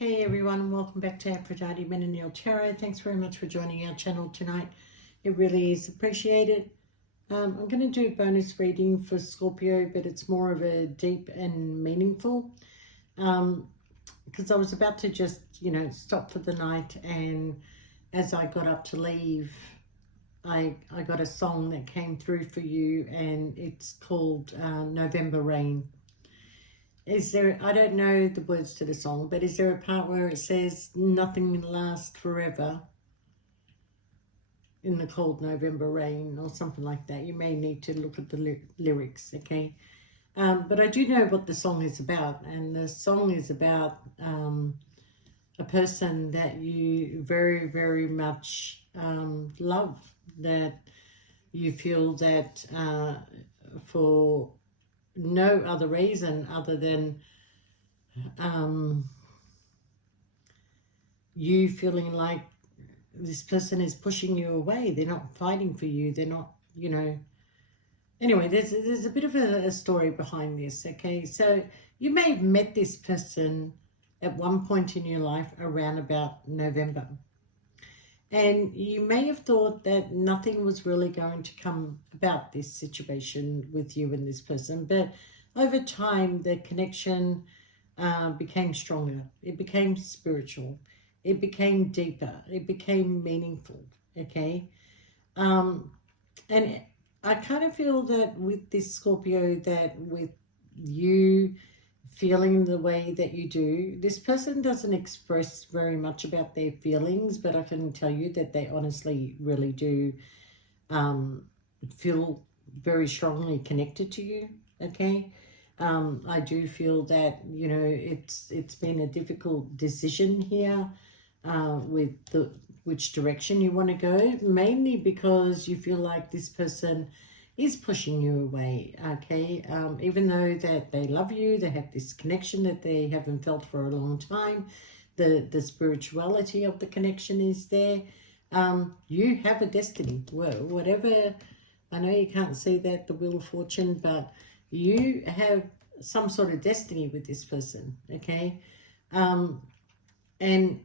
Hey everyone, and welcome back to Aphrodite Men and Neil Tarot. Thanks very much for joining our channel tonight. It really is appreciated. I'm going to do a bonus reading for Scorpio, but it's more of a deep and meaningful. Because I was about to just, stop for the night, and as I got up to leave, I got a song that came through for you, and it's called November Rain. I don't know the words to the song, but is there a part where it says nothing will last forever in the cold November rain or something like that? You may need to look at the lyrics, okay? But I do know what the song is about, and the song is about a person that you very, very much love, that you feel that for no other reason other than you feeling like this person is pushing you away. They're not fighting for you. They're not, Anyway, there's a bit of a story behind this, okay? So you may have met this person at one point in your life around about November. And you may have thought that nothing was really going to come about this situation with you and this person. But over time, the connection became stronger. It became spiritual. It became deeper. It became meaningful, okay? And I kind of feel that with this Scorpio, that with you feeling the way that you do, this person doesn't express very much about their feelings, but I can tell you that they honestly really do feel very strongly connected to you, okay? I do feel that, it's been a difficult decision here with which direction you want to go, mainly because you feel like this person is pushing you away, okay? Even though that they love you, they have this connection that they haven't felt for a long time, the spirituality of the connection is there. You have a destiny, whatever. I know you can't see that, the Wheel of Fortune, but you have some sort of destiny with this person, okay? And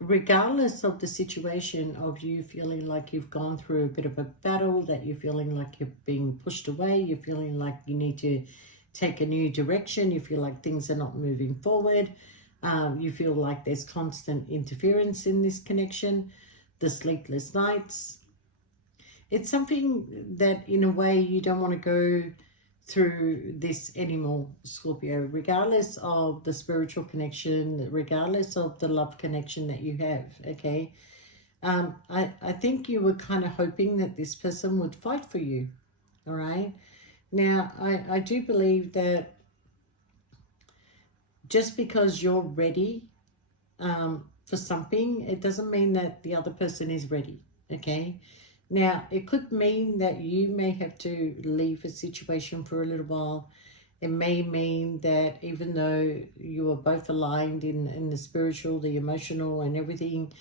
regardless of the situation of you feeling like you've gone through a bit of a battle, that you're feeling like you're being pushed away, you're feeling like you need to take a new direction, you feel like things are not moving forward, you feel like there's constant interference in this connection, the sleepless nights. It's something that in a way you don't want to go through this anymore, Scorpio, regardless of the spiritual connection, regardless of the love connection that you have, okay? I think you were kind of hoping that this person would fight for you, all right? Now, I do believe that just because you're ready for something, it doesn't mean that the other person is ready, okay? Now, it could mean that you may have to leave a situation for a little while. It may mean that even though you are both aligned in the spiritual, the emotional and everything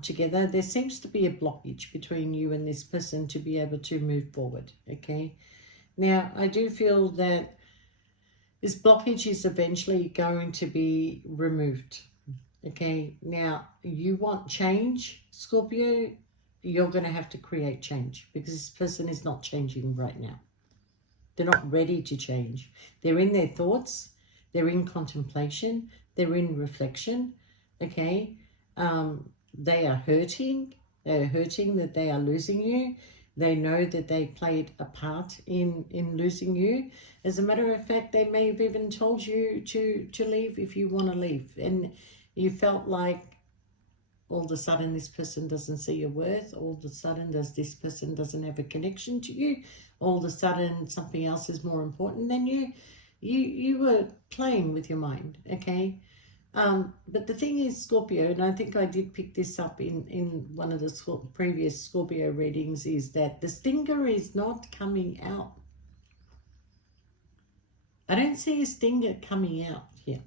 together, there seems to be a blockage between you and this person to be able to move forward, okay? Now, I do feel that this blockage is eventually going to be removed, okay? Now, you want change, Scorpio? You're going to have to create change, because this person is not changing right now. They're not ready to change. They're in their thoughts. They're in contemplation. They're in reflection. Okay. They are hurting. They're hurting that they are losing you. They know that they played a part in losing you. As a matter of fact, they may have even told you to leave if you want to leave. And you felt like, all of a sudden this person doesn't see your worth, all of a sudden this person doesn't have a connection to you, all of a sudden something else is more important than you. You were playing with your mind, okay? But the thing is, Scorpio, and I think I did pick this up in one of the previous Scorpio readings, is that the stinger is not coming out. I don't see a stinger coming out here,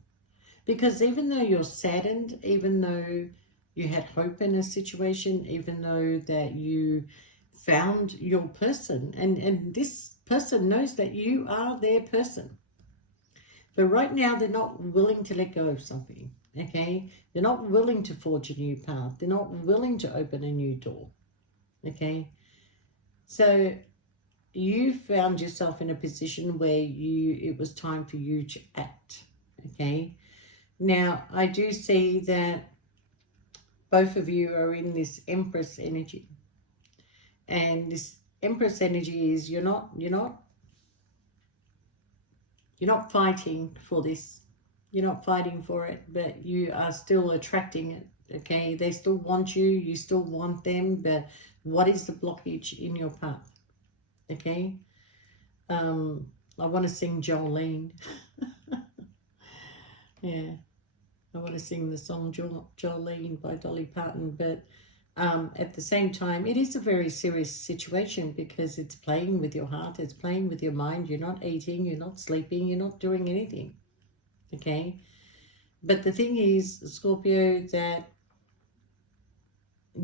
because even though you're saddened, even though you had hope in a situation, even though that you found your person, and this person knows that you are their person. But right now they're not willing to let go of something. okay? They're not willing to forge a new path. They're not willing to open a new door, okay? So you found yourself in a position where it was time for you to act, okay? Now, I do see that both of you are in this Empress energy. And this Empress energy is you're not fighting for this. You're not fighting for it, but you are still attracting it, okay? They still want you, you still want them, but what is the blockage in your path, okay? I want to sing Jolene. Yeah, I want to sing the song Jolene by Dolly Parton, but at the same time, it is a very serious situation because it's playing with your heart, it's playing with your mind. You're not eating, you're not sleeping, you're not doing anything, okay? But the thing is, Scorpio, that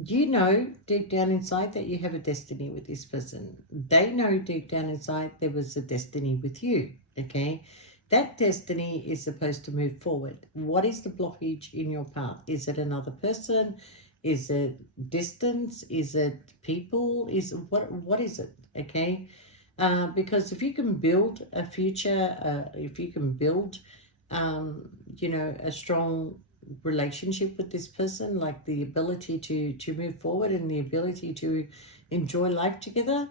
you know deep down inside that you have a destiny with this person. They know deep down inside there was a destiny with you, okay? That destiny is supposed to move forward. What is the blockage in your path? Is it another person? Is it distance? Is it people? What is it, okay? Because if you can build a future, if you can build, a strong relationship with this person, like the ability to move forward and the ability to enjoy life together,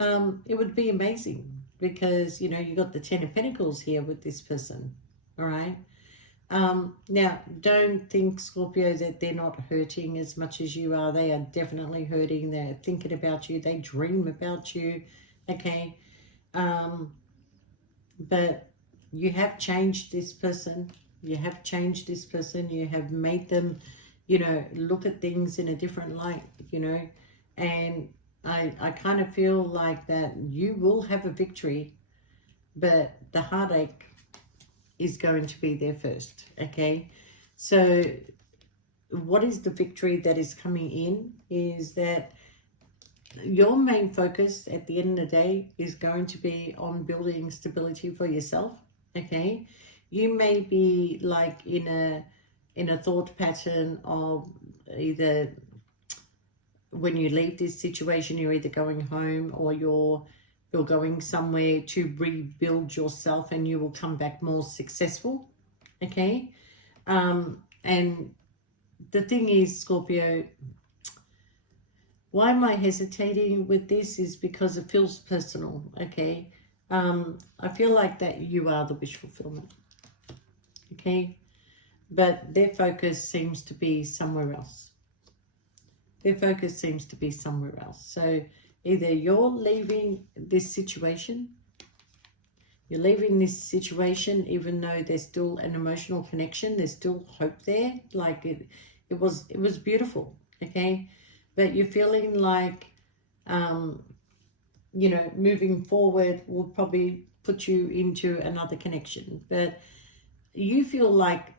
it would be amazing because, you got the 10 of Pentacles here with this person, all right? Now, don't think, Scorpio, that they're not hurting as much as you are. They are definitely hurting. They're thinking about you. They dream about you, okay? But you have changed this person. You have changed this person. You have made them, look at things in a different light, and I kind of feel like that you will have a victory, but the heartache is going to be there first, okay? So what is the victory that is coming in is that your main focus at the end of the day is going to be on building stability for yourself, okay? You may be like in a thought pattern of either when you leave this situation, you're either going home or you're going somewhere to rebuild yourself and you will come back more successful, okay? And the thing is, Scorpio, why am I hesitating with this is because it feels personal, okay? I feel like that you are the wish fulfillment, okay? But their focus seems to be somewhere else. Their focus seems to be somewhere else. So either you're leaving this situation, even though there's still an emotional connection, there's still hope there. Like it was beautiful, okay? But you're feeling like, moving forward will probably put you into another connection. But you feel like,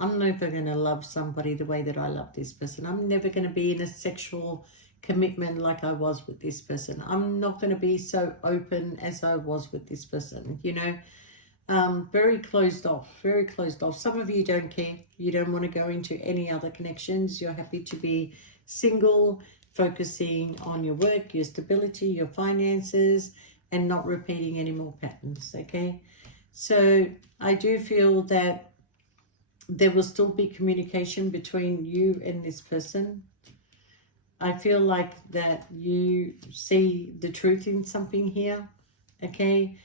I'm never going to love somebody the way that I love this person. I'm never going to be in a sexual commitment like I was with this person. I'm not going to be so open as I was with this person, very closed off, very closed off. Some of you don't care. You don't want to go into any other connections. You're happy to be single, focusing on your work, your stability, your finances, and not repeating any more patterns, okay? So I do feel that there will still be communication between you and this person. I feel like that you see the truth in something here, okay?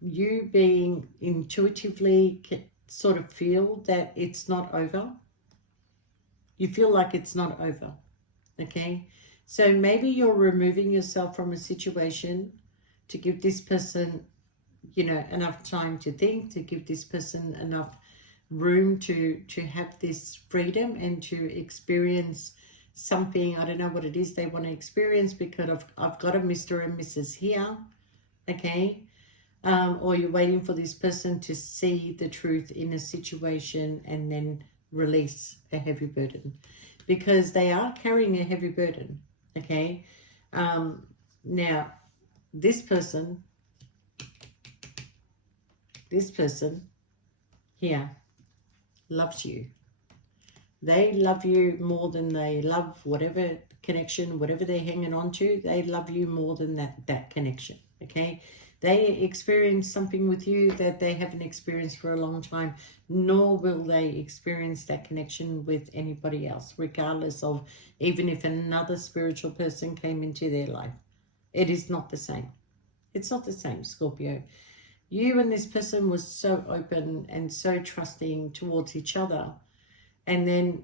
You being intuitively sort of feel that it's not over. You feel like it's not over, okay? So maybe you're removing yourself from a situation to give this person, enough time to think, to give this person enough room to have this freedom and to experience something. I don't know what it is they want to experience because I've got a Mr. and Mrs. here, okay? Or you're waiting for this person to see the truth in a situation and then release a heavy burden because they are carrying a heavy burden, okay? Now, this person here loves you. They love you more than they love whatever connection, whatever they're hanging on to. They love you more than that connection, okay? They experience something with you that they haven't experienced for a long time, nor will they experience that connection with anybody else, regardless of even if another spiritual person came into their life. It is not the same. It's not the same, Scorpio. You and this person was so open and so trusting towards each other, and then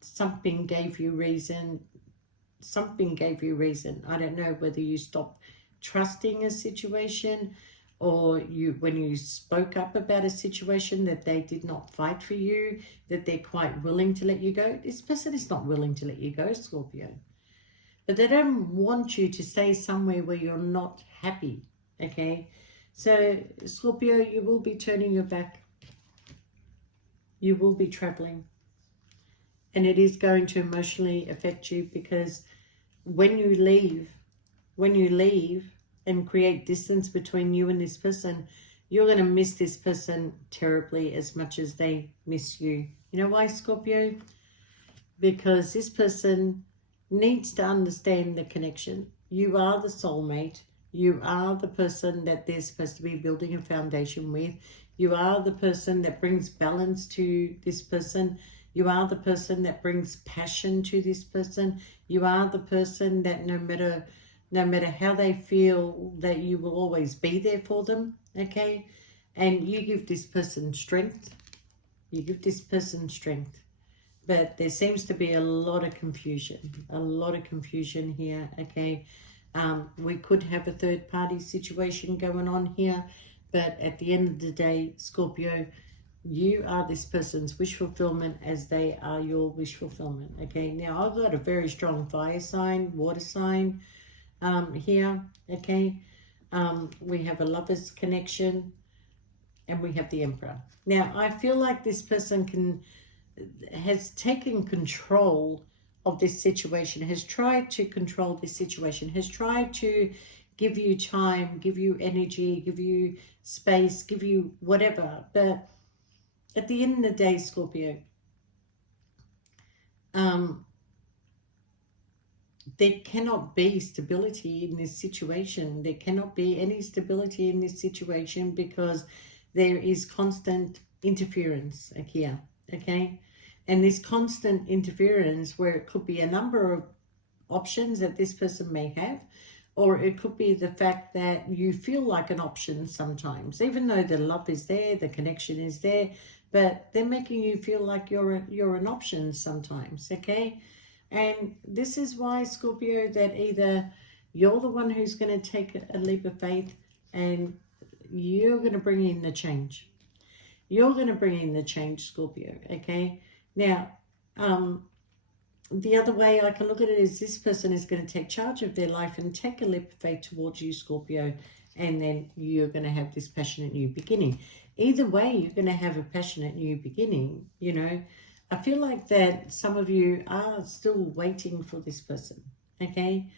something gave you reason. I don't know whether you stopped trusting a situation, or when you spoke up about a situation that they did not fight for you, that they're quite willing to let you go. This person is not willing to let you go, Scorpio. But they don't want you to stay somewhere where you're not happy, okay? So, Scorpio, you will be turning your back. You will be traveling. And it is going to emotionally affect you, because when you leave and create distance between you and this person, you're going to miss this person terribly as much as they miss you. You know why, Scorpio? Because this person needs to understand the connection. You are the soulmate. You are the person that they're supposed to be building a foundation with. You are the person that brings balance to this person. You are the person that brings passion to this person. You are the person that no matter how they feel, that you will always be there for them, okay? And you give this person strength. You give this person strength. But there seems to be a lot of confusion here, okay? We could have a third-party situation going on here, but at the end of the day, Scorpio, you are this person's wish fulfillment as they are your wish fulfillment, okay? Now, I've got a very strong fire sign, water sign here, okay? We have a lover's connection, and we have the Emperor. Now, I feel like this person has taken control of this situation, has tried to control this situation, has tried to give you time, give you energy, give you space, give you whatever. But at the end of the day, Scorpio, there cannot be stability in this situation. There cannot be any stability in this situation, because there is constant interference here, okay? And this constant interference, where it could be a number of options that this person may have, or it could be the fact that you feel like an option sometimes, even though the love is there, the connection is there, but they're making you feel like you're an option sometimes, okay? And this is why, Scorpio, that either you're the one who's going to take a leap of faith and you're going to bring in the change. You're going to bring in the change, Scorpio, okay? Now, the other way I can look at it is this person is going to take charge of their life and take a leap of faith towards you, Scorpio, and then you're going to have this passionate new beginning. Either way, you're going to have a passionate new beginning, you know. I feel like that some of you are still waiting for this person, okay?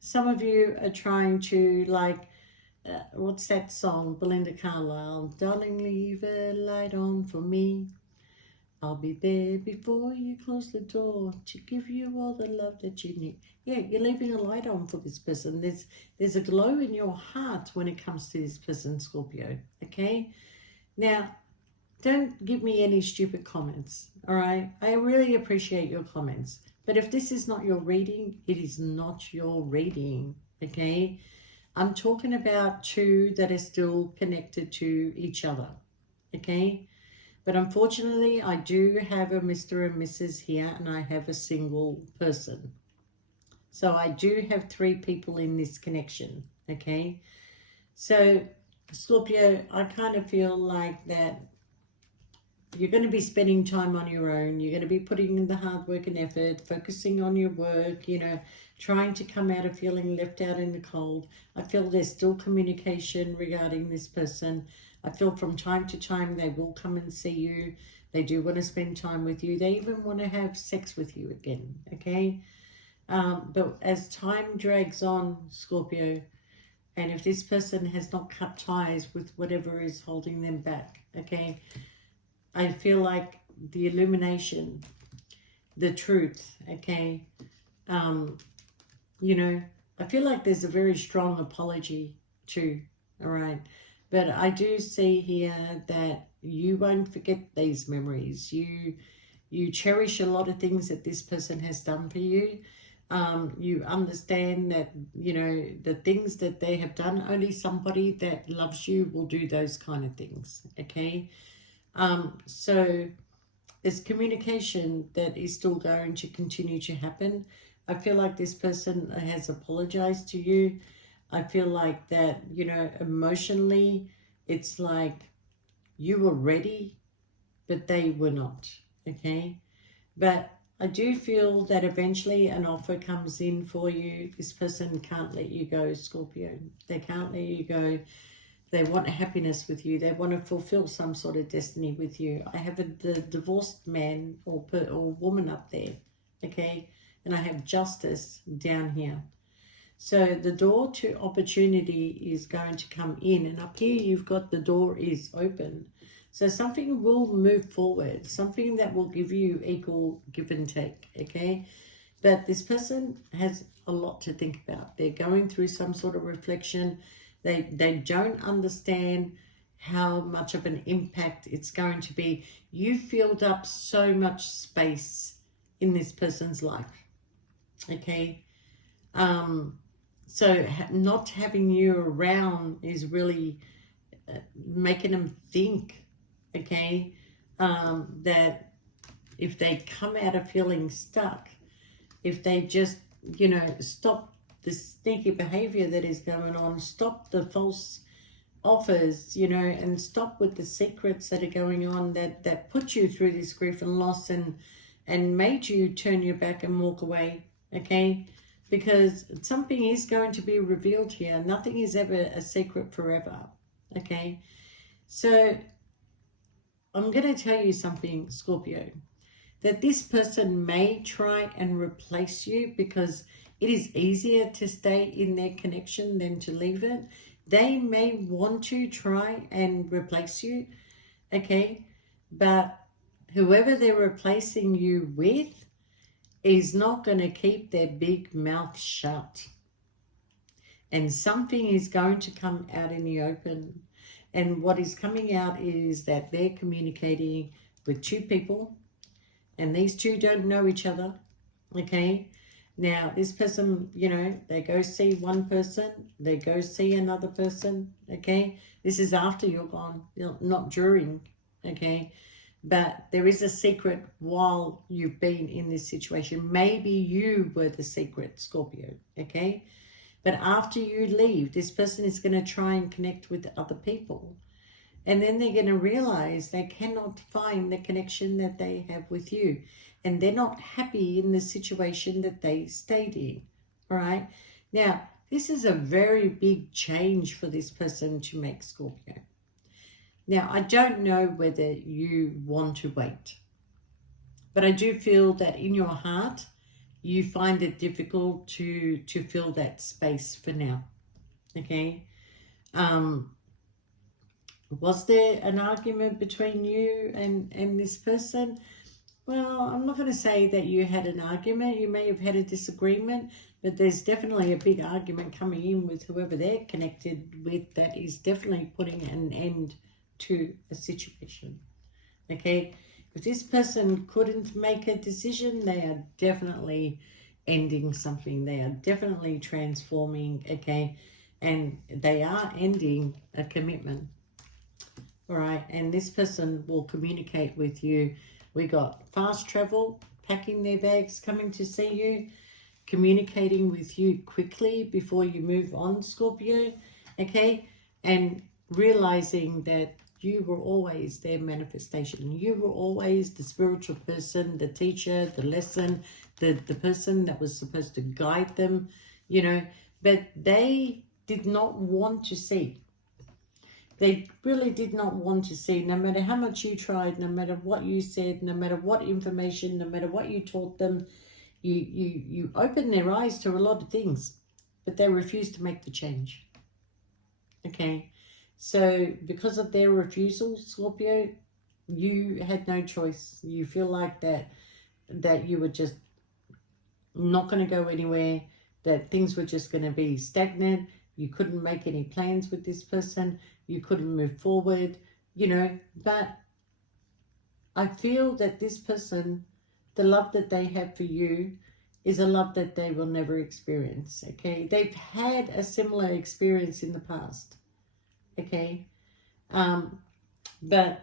Some of you are trying to, like, what's that song, Belinda Carlisle? Darling, leave a light on for me. I'll be there before you close the door to give you all the love that you need. Yeah, you're leaving a light on for this person. There's a glow in your heart when it comes to this person, Scorpio, okay? Now, don't give me any stupid comments, all right? I really appreciate your comments. But if this is not your reading, it is not your reading, okay? I'm talking about two that are still connected to each other, okay? But unfortunately, I do have a Mr. and Mrs. here, and I have a single person. So I do have 3 people in this connection, okay? So, Scorpio, I kind of feel like that you're going to be spending time on your own. You're going to be putting in the hard work and effort, focusing on your work, you know, trying to come out of feeling left out in the cold. I feel there's still communication regarding this person. I feel from time to time they will come and see you. They do want to spend time with you. They even want to have sex with you again, okay? But as time drags on, Scorpio, and if this person has not cut ties with whatever is holding them back, okay, I feel like the illumination, the truth, okay? You know, I feel like there's a very strong apology too, all right? But I do see here that you won't forget these memories. You cherish a lot of things that this person has done for you. You understand that, you know, the things that they have done, only somebody that loves you will do those kind of things, okay? So there's communication that is still going to continue to happen. I feel like this person has apologized to you. I feel like that, you know, emotionally, it's like you were ready, but they were not, okay? But I do feel that eventually an offer comes in for you. This person can't let you go, Scorpio. They can't let you go. They want happiness with you. They want to fulfill some sort of destiny with you. I have the divorced man or woman up there, okay? And I have justice down here. So the door to opportunity is going to come in. And up here you've got the door is open. So something will move forward. Something that will give you equal give and take, okay? But this person has a lot to think about. They're going through some sort of reflection. They don't understand how much of an impact it's going to be. You filled up so much space in this person's life, okay? So not having you around is really making them think, okay, that if they come out of feeling stuck, if they just, you know, stop the sneaky behavior that is going on, stop the false offers, you know, and stop with the secrets that are going on that put you through this grief and loss and made you turn your back and walk away, okay? Because something is going to be revealed here. Nothing is ever a secret forever, okay? So I'm going to tell you something, Scorpio, that this person may try and replace you because it is easier to stay in their connection than to leave it. They may want to try and replace you, okay? But whoever they're replacing you with is not going to keep their big mouth shut. And something is going to come out in the open. And what is coming out is that they're communicating with two people, and these two don't know each other, okay? Now, this person, you know, they go see one person, they go see another person, okay? This is after you're gone, not during, okay? But there is a secret while you've been in this situation. Maybe you were the secret, Scorpio, okay? But after you leave, this person is going to try and connect with other people. And then they're going to realize they cannot find the connection that they have with you. And they're not happy in the situation that they stayed in. All right. Now, this is a very big change for this person to make, Scorpio. Now, I don't know whether you want to wait. But I do feel that in your heart, you find it difficult to fill that space for now. Okay. Was there an argument between you and this person? Well, I'm not going to say that you had an argument. You may have had a disagreement, but there's definitely a big argument coming in with whoever they're connected with that is definitely putting an end to a situation. Okay? If this person couldn't make a decision, they are definitely ending something. They are definitely transforming, okay? And they are ending a commitment. All right, and this person will communicate with you. We got fast travel, packing their bags, coming to see you, communicating with you quickly before you move on, Scorpio, okay? And realizing that you were always their manifestation. You were always the spiritual person, the teacher, the lesson, the person that was supposed to guide them, you know, but they did not want to see. They really did not want to see, no matter how much you tried, no matter what you said, no matter what information, no matter what you taught them, you opened their eyes to a lot of things, but they refused to make the change. Okay, so because of their refusal, Scorpio, You had no choice. You feel like that you were just not going to go anywhere, that things were just going to be stagnant. You couldn't make any plans with this person. You couldn't move forward, you know. But I feel that this person, the love that they have for you is a love that they will never experience, okay? They've had a similar experience in the past, okay? Um, but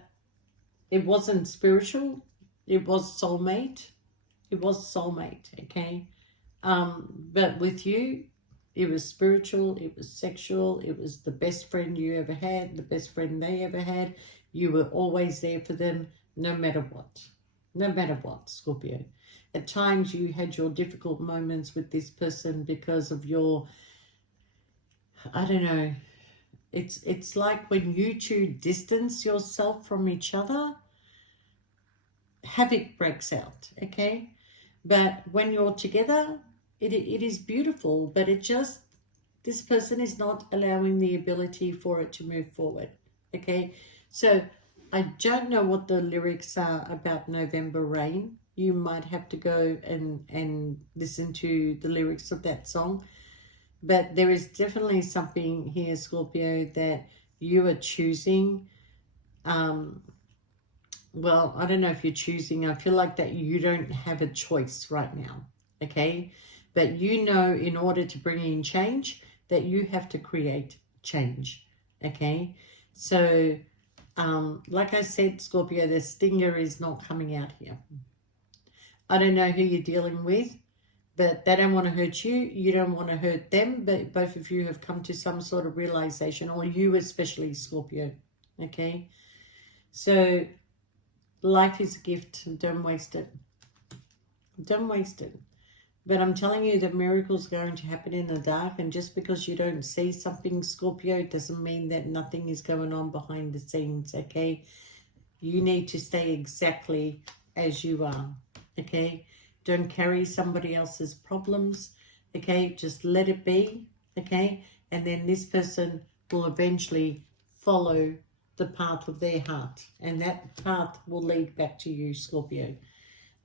it wasn't spiritual. It was soulmate. It was soulmate, okay? But with you, it was spiritual, it was sexual, it was the best friend you ever had, the best friend they ever had. You were always there for them, no matter what. No matter what, Scorpio. At times you had your difficult moments with this person because of your, I don't know, it's like when you two distance yourself from each other, havoc breaks out, okay? But when you're together, it is beautiful, but it just, this person is not allowing the ability for it to move forward, okay? So I don't know what the lyrics are about November Rain. You might have to go and listen to the lyrics of that song. But there is definitely something here, Scorpio, that you are choosing. Well, I don't know if you're choosing. I feel like that you don't have a choice right now, okay? But you know, in order to bring in change, that you have to create change, okay? So, like I said, Scorpio, the stinger is not coming out here. I don't know who you're dealing with, but they don't want to hurt you. You don't want to hurt them, but both of you have come to some sort of realization, or you especially, Scorpio, okay? So, life is a gift. Don't waste it. Don't waste it. But I'm telling you, the miracle's going to happen in the dark. And just because you don't see something, Scorpio, doesn't mean that nothing is going on behind the scenes, okay? You need to stay exactly as you are, okay? Don't carry somebody else's problems, okay? Just let it be, okay? And then this person will eventually follow the path of their heart. And that path will lead back to you, Scorpio.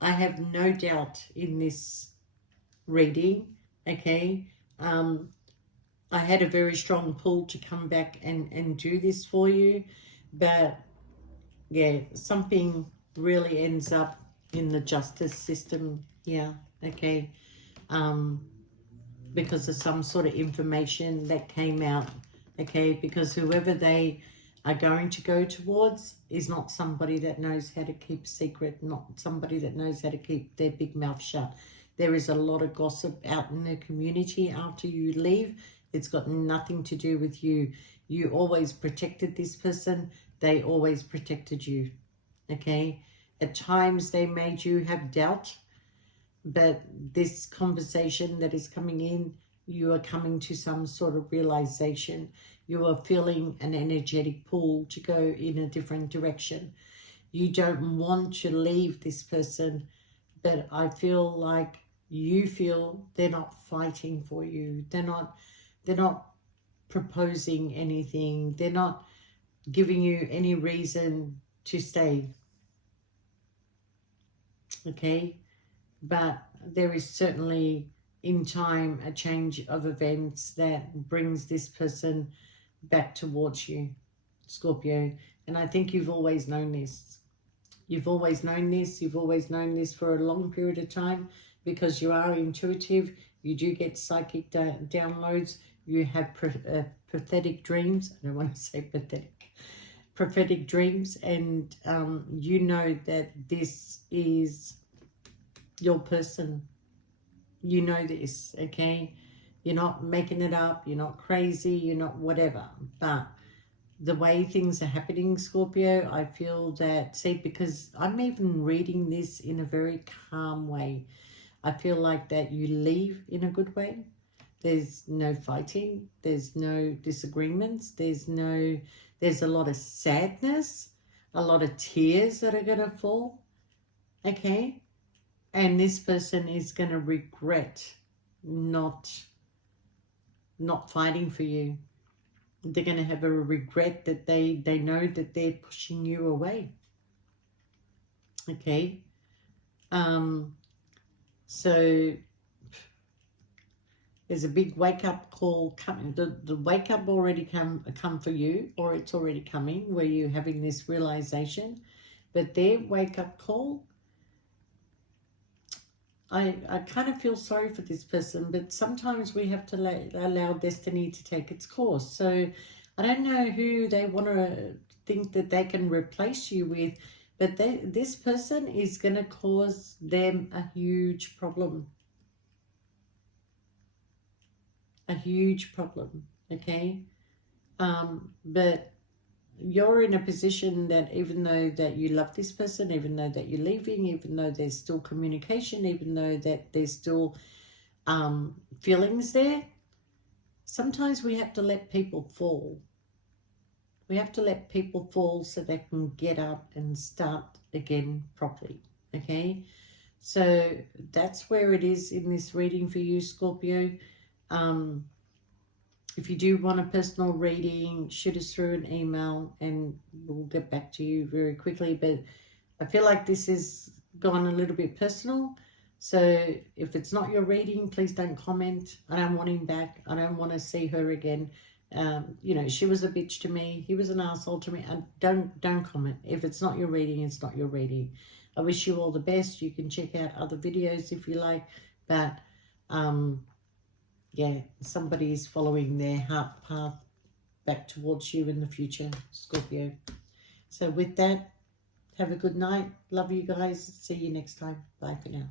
I have no doubt in this reading, okay? I had a very strong pull to come back and do this for you, but yeah, something really ends up in the justice system here, okay? Because of some sort of information that came out, okay? Because whoever they are going to go towards is not somebody that knows how to keep secret, not somebody that knows how to keep their big mouth shut. There is a lot of gossip out in the community after you leave. It's got nothing to do with you. You always protected this person. They always protected you, okay? At times they made you have doubt, but this conversation that is coming in, you are coming to some sort of realization. You are feeling an energetic pull to go in a different direction. You don't want to leave this person, but I feel like you feel they're not fighting for you. They're not proposing anything. They're not giving you any reason to stay, okay? But there is certainly in time a change of events that brings this person back towards you, Scorpio. And I think you've always known this. You've always known this. You've always known this for a long period of time, because you are intuitive. You do get psychic downloads. You have pathetic dreams. I don't want to say pathetic. Prophetic dreams. And you know that this is your person. You know this, okay? You're not making it up. You're not crazy. You're not whatever. But the way things are happening, Scorpio, I feel that, see, because I'm even reading this in a very calm way. I feel like that you leave in a good way. There's no fighting. There's no disagreements. There's a lot of sadness, a lot of tears that are going to fall, okay? And this person is going to regret not fighting for you. They're going to have a regret that they know that they're pushing you away. Okay. So there's a big wake-up call coming. The wake-up already come for you, or it's already coming, where you're having this realization. But their wake-up call, I kind of feel sorry for this person, but sometimes we have to allow destiny to take its course. So I don't know who they want to think that they can replace you with, but this person is going to cause them a huge problem. A huge problem, okay? But you're in a position that even though that you love this person, even though that you're leaving, even though there's still communication, even though that there's still feelings there, sometimes we have to let people fall. We have to let people fall so they can get up and start again properly, okay? So that's where it is in this reading for you, Scorpio. If you do want a personal reading, shoot us through an email and we'll get back to you very quickly. But I feel like this has gone a little bit personal. So if it's not your reading, please don't comment. I don't want him back. I don't want to see her again. You know, she was a bitch to me. He was an asshole to me. And don't comment. If it's not your reading, it's not your reading. I wish you all the best. You can check out other videos if you like. But yeah, somebody is following their heart path back towards you in the future, Scorpio. So with that, have a good night. Love you guys. See you next time. Bye for now.